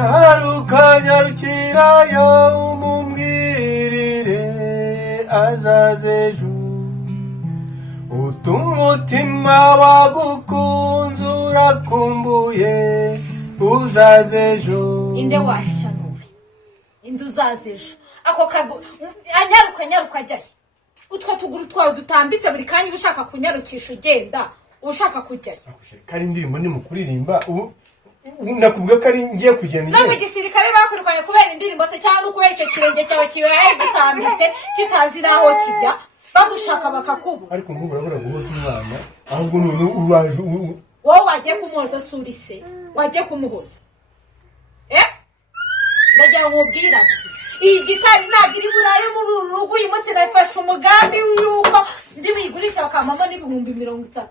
nyarukanyarukira yo umumbwirire azaze ejo utumutima wagukunze urakumbuye uzaze ejo inde washanuwe inde uzaze ejo ako anyaruka ajyahe utwo tuguru twawe dutambitse buri kanya ushaka kunyarukisha ugenda ushaka kujyayo kari indirimbo ni mu kuririmba nakubwiye ko ari ngiye kugenda no mu gisirikare bakwirukanye kubera indirimbo se cyangwa ukubera icyo kirenge cyawe kibaye gitambitse kitazi naho kijya bagushaka bakakubura ariko ngo urabura guhoza umwana ahubwo none uraje wowe wagiye kumuhoza suri se wagiye kumuhoza ndagira ngo ubwire ati iyi gitari nagira iburare muri uru rugo uyu munsi nafashe umugambi yuko ndi buyigurisha bakamama n'ibihumbi 30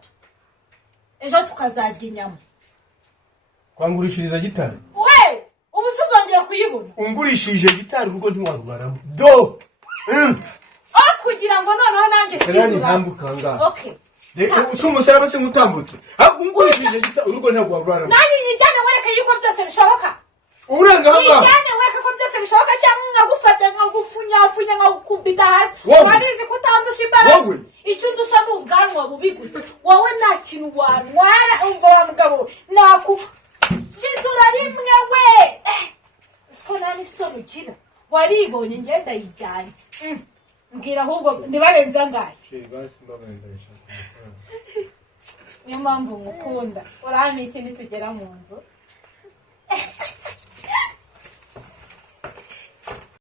ejo tukazarya inyama kwangurishiriza gitari we ubu uzongera kuyibona ungurishije gitari urugo ntiwarubaramo do kugira ngo noneho nanjye sindura okay reka usumusaba se ngutambutse ungurishije gitari urugo ntabwo warubaramo nanjye nyijyane wereke yuko byose bishoboka urenga hanga nyijyane wereke ko byose bishoboka cyangwa nkagufata nkagufunyafunya nkagukubita hasi wabizi ko utandusha imbaraga icyo undusha ni ubwanwa bubi gusa wowe nta kintu wantwara umva wa mugabo jidura rimwe we siko nani soni ugira waribonye ngenda yijyanye mbwira ahubwo ndibarenza ngahe niyo mpamvu ngukunda urampa iki nitugera mu nzu